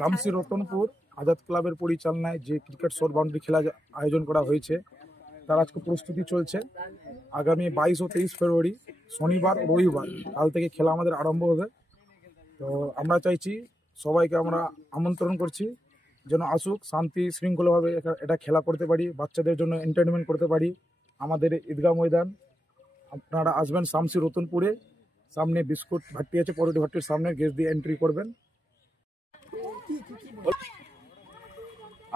শামসি রতনপুর আজাদ ক্লাবের পরিচালনায় যে ক্রিকেট শর্ট বাউন্ডারি খেলা আয়োজন করা হয়েছে তার আজকে প্রস্তুতি চলছে। আগামী 22 ও 23 ফেব্রুয়ারি শনিবার ও রবিবার কাল থেকে খেলা আমাদের আরম্ভ হবে। তো আমরা চাইছি সবাইকে আমরা আমন্ত্রণ করছি যেন আসুক, শান্তি শৃঙ্খলাভাবে এটা খেলা করতে পারি, বাচ্চাদের জন্য এন্টারটেনমেন্ট করতে পারি। আমাদের ঈদগাহ ময়দান, আপনারা আসবেন শামসি রতনপুরে, সামনে বিস্কুট ভাট্টি আছে, পরোটি ভাট্টির সামনে গেট দিয়ে এন্ট্রি করবেন।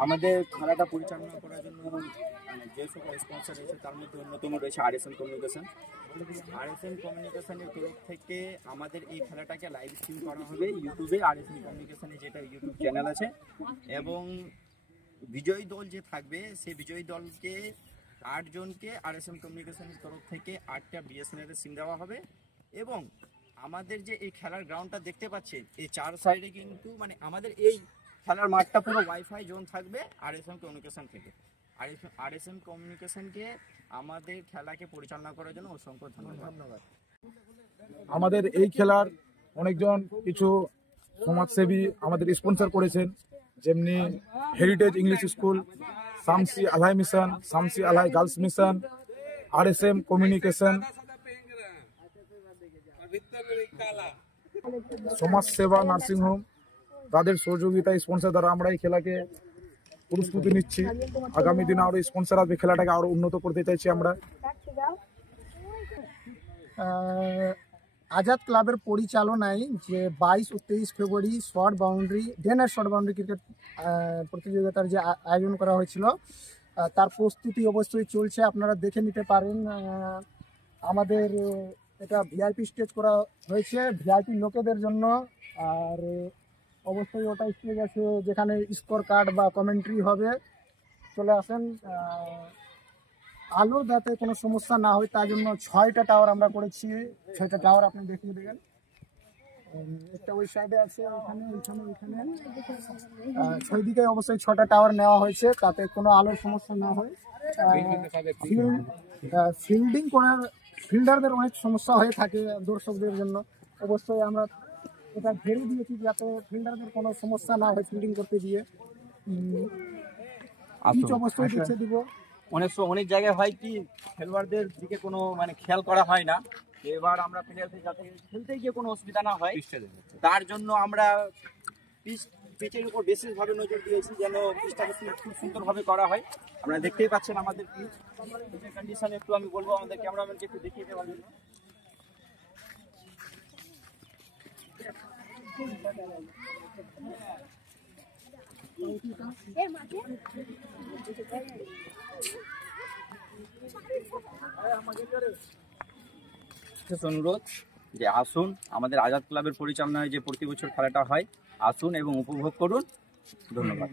আমাদের খেলাটা পরিচালনা করার জন্য যে সকল স্পন্সর রয়েছে তার মধ্যে অন্যতম রয়েছে আরএসএম কমিউনিকেশন। আরএসএম কমিউনিকেশনের তরফ থেকে আমাদের এই খেলাটাকে লাইভ স্ট্রিম করা হবে ইউটিউবে। আরএসএম কমিউনিকেশনের যেটা ইউটিউব চ্যানেল আছে, এবং বিজয়ী দল যে থাকবে সেই বিজয়ী দলকে 8 জনকে আরএসএম কমিউনিকেশনের তরফ থেকে 8টা বিএসএনএল সিম দেওয়া হবে। এবং আমাদের যে এই খেলার গ্রাউন্ডটা দেখতে পাচ্ছেন, এই 4 সাইডে কিন্তু মানে আমাদের এই খেলার মাঠটা পুরো ওয়াইফাই জোন থাকবে আরএসএম কমিউনিকেশন থেকে। আরএসএম কমিউনিকেশনকে আমাদের খেলাকে পরিচালনা করার জন্য অসংখ্য ধন্যবাদ। আমাদের এই খেলার অনেকজন কিছু সমাজসেবী আমাদের স্পন্সর করেছেন, যেমনি হেরিটেজ ইংলিশ স্কুল, শামসি আলাই মিশন, শামসি আলাই গার্লস মিশন, আরএসএম কমিউনিকেশন, সমাজসেবা নার্সিংহোম, তাদের সহযোগিতা স্পন্সর দ্বারা আমরা এই খেলাকে প্রস্তুতি নিচ্ছি। আগামী দিনে আরো স্পন্সর আসবে, খেলাটাকে আরো উন্নত করতে চাইছি আমরা। আজাদ ক্লাবের পরিচালনায় যে 22 ও 23 ফেব্রুয়ারি শর্ট বাউন্ডারি ডেনের শর্ট বাউন্ডারি ক্রিকেট প্রতিযোগিতার যে আয়োজন করা হয়েছিল তার প্রস্তুতি অবশ্যই চলছে, আপনারা দেখে নিতে পারেন। আমাদের এটা ভিআইপি স্টেজ করা হয়েছে ভিআইপি লোকেদের জন্য, আর অবশ্যই ওটা স্টেজ আছে যেখানে স্কোর কার্ড বা কমেন্ট্রি হবে। চলে আসেন, আলোর যাতে কোনো সমস্যা না হয় তার জন্য 6টা টাওয়ার আমরা করেছি। 6টা টাওয়ার আপনি দেখিয়ে দেবেন, একটা ওই সাইডে আছে, ওইখানে 6 দিকে অবশ্যই 6টা টাওয়ার নেওয়া হয়েছে তাতে কোনো আলোর সমস্যা না হয়। ফিল্ডিং করার ফিল্ডারদের অনেক সমস্যা হয়ে থাকে দর্শকদের জন্য, অবশ্যই আমরা এটা ঘেরে দিয়েছি যাতে ফিল্ডারদের কোনো সমস্যা না হয় ফিল্ডিং করতে গিয়ে। অবশ্যই পিছিয়ে দিব। অনেক জায়গায় হয় কি খেলোয়াড়দের দিকে কোনো মানে খেয়াল করা হয় না, এবার আমরা প্লেয়ারদের যাতে খেলতে গিয়ে কোনো অসুবিধা না হয় তার জন্য আমরা পিচের উপর বিশেষভাবে নজর দিয়েছি যেন পিচটাকে খুব সুন্দরভাবে করা হয়। আপনারা দেখতেই পাচ্ছেন আমাদের পিচ কন্ডিশন। একটু আমি বলবো আমাদের ক্যামেরাম্যানকে একটু দেখিয়ে দেওয়ার জন্য। অনুরোধ যে আসুন, আমাদের আজাদ ক্লাবের পরিচালনায় যে প্রতি বছর খেলাটা হয় আসুন এবং উপভোগ করুন। ধন্যবাদ।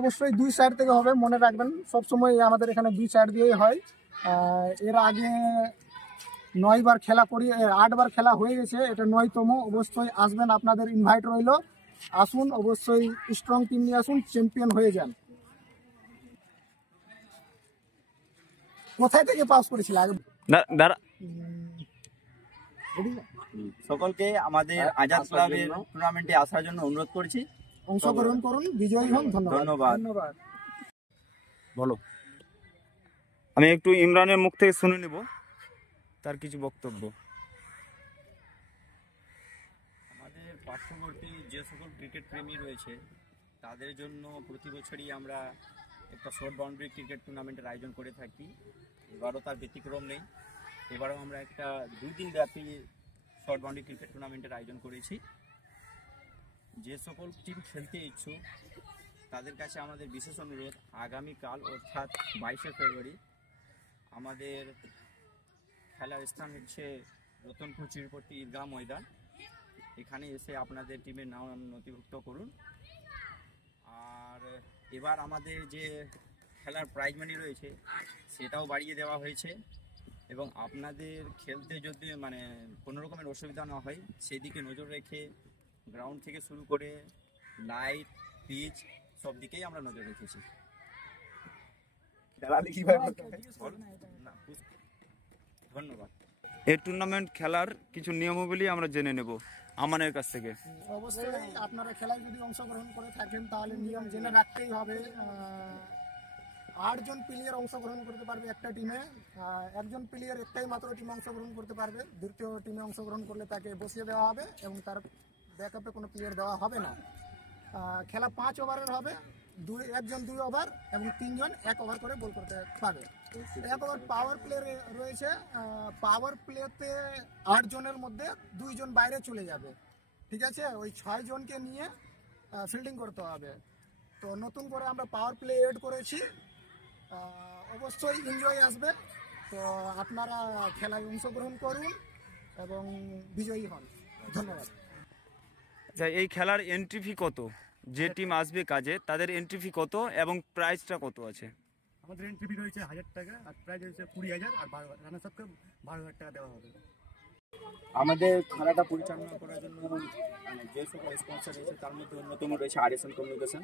অবশ্যই 2 সাইড থেকে হবে, মনে রাখবেন সবসময় আমাদের এখানে 2 সাইড দিয়েই হয়। এর আগে 9 বার খেলা করি, 8 বার খেলা হয়ে গেছে, এটা 9তম। অবশ্যই আসবেন, আপনাদের ইনভাইট রইল, আসুন, অবশ্যই স্ট্রং টিম নিয়ে আসুন, চ্যাম্পিয়ন হয়ে যান। কোথায় থেকে পাস করেছিল আগে? সকলকে আমাদের আজাদ ক্লাবের টুর্নামেন্টে আসার জন্য অনুরোধ করছি, অংশগ্রহণ করুন, বিজয়ী হন। ধন্যবাদ। বলো, আমি একটু ইমরানের মুখ থেকে শুনে নেব তার কিছু বক্তব্য। আমাদের পার্শ্ববর্তী যে সকল ক্রিকেট প্রেমী রয়েছে তাদের জন্য প্রতি বছরই আমরা একটা শর্ট বাউন্ডারি ক্রিকেট টুর্নামেন্টের আয়োজন করে থাকি। এবারও তার ব্যতিক্রম নেই। এবারও আমরা একটা 2 দিন ব্যাপী শর্ট বাউন্ডারি ক্রিকেট টুর্নামেন্টের আয়োজন করেছি। যে সকল টিম খেলতে ইচ্ছুক তাদের কাছে আমাদের বিশেষ অনুরোধ, আগামীকাল অর্থাৎ 22শে ফেব্রুয়ারি আমাদের খেলার স্থান হচ্ছে রতনপুর চিরপট্টি ঈদগাহ ময়দান। এখানে এসে আপনাদের টিমের নাম নথিভুক্ত করুন। আর এবার আমাদের যে খেলার প্রাইজ মানি রয়েছে সেটাও বাড়িয়ে দেওয়া হয়েছে, এবং আপনাদের খেলতে যদি মানে কোনো রকমের অসুবিধা না হয় সেদিকে নজর রেখে গ্রাউন্ড থেকে শুরু করে লাইট, পিচ সব দিকেই আমরা নজর রেখেছি। ধন্যবাদ। এই টুর্নামেন্ট খেলার কিছু নিয়মাবলী আমরা জেনে নেব। আমানের কাছ থেকে। অবশ্যই আপনারা খেলায় যদি অংশগ্রহণ করে থাকেন তাহলে নিয়ম জেনে রাখতেই হবে। 8 জন প্লেয়ার অংশগ্রহণ করতে পারবে একটা টিমে। একজন প্লেয়ার একটাই মাত্র টিমে অংশগ্রহণ করতে পারবে। দ্বিতীয় টিমে অংশগ্রহণ করলে তাকে বসিয়ে দেওয়া হবে এবং তার ব্যাকআপে কোনো প্লেয়ার দেওয়া হবে না। খেলা 5 ওভারের হবে। একজন 2 ওভার এবং 3 জন 1 ওভার করে বল করতে পারবে। 1 ওভার পাওয়ার প্লে রয়েছে। পাওয়ার প্লেতে 8 জনের মধ্যে 2 জন বাইরে চলে যাবে, ঠিক আছে? ওই 6 জনকে নিয়ে ফিল্ডিং করতে হবে। তো নতুন করে আমরা পাওয়ার প্লে এড করেছি। অবশ্যই এনজয় আসবে। তো আপনারা খেলায় অংশগ্রহণ করুন এবং বিজয়ী হন। ধন্যবাদ। আচ্ছা, এই খেলার এন্ট্রি ফি কত? যে টিম আসবে কাজে তাদের এন্ট্রি ফি কত এবং প্রাইসটা কত আছে? আমাদের এন্ট্রি ফি রয়েছে 1000 টাকা, আর প্রাইজ রয়েছে 20,000, আর রানার্স আপকে 12,000 টাকা দেওয়া হবে। আমাদের খেলাটা পরিচালনা করার জন্য যে সকল স্পন্সর রয়েছে তার মধ্যে অন্যতম রয়েছে আরএসএম কমিউনিকেশন।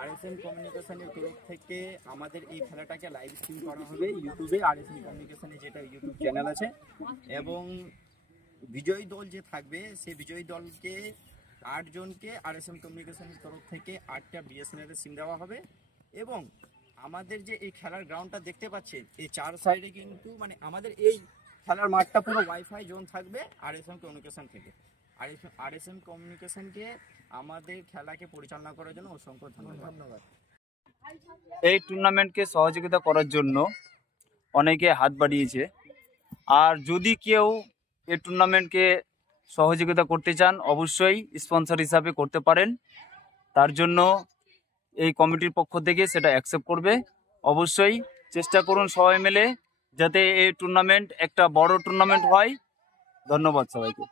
আরএসএম কমিউনিকেশনের তরফ থেকে আমাদের এই খেলাটাকে লাইভ স্ট্রিম করা হবে ইউটিউবে। আরএসএম কমিউনিকেশনের যেটা ইউটিউব চ্যানেল আছে, এবং বিজয়ী দল যে থাকবে সেই বিজয়ী দলকে 8 জনকে আরএসএম কমিউনিকেশনের তরফ থেকে 8টা বিএসএনএল সিম দেওয়া হবে। এবং আমাদের যে এই খেলার গ্রাউন্ডটা দেখতে পাচ্ছেন, এই 4 সাইডে কিন্তু মানে আমাদের এই খেলার মাঠটা পুরো ওয়াইফাই জোন থাকবে আরএসএম কমিউনিকেশন থেকে। আরএসএম কমিউনিকেশনকে আমাদের খেলাকে পরিচালনা করার জন্য অসংখ্য ধন্যবাদ। এই টুর্নামেন্টকে সহযোগিতা করার জন্য অনেকে হাত বাড়িয়েছে। আর যদি কেউ এই টুর্নামেন্টকে সহযোগিতা করতে চান অবশ্যই স্পন্সর হিসাবে করতে পারেন। তার জন্য এই কমিটির পক্ষ থেকে সেটা অ্যাকসেপ্ট করবে। অবশ্যই চেষ্টা করুন সবাই মিলে যাতে এই টুর্নামেন্ট একটা বড় টুর্নামেন্ট হয়। ধন্যবাদ সবাইকে।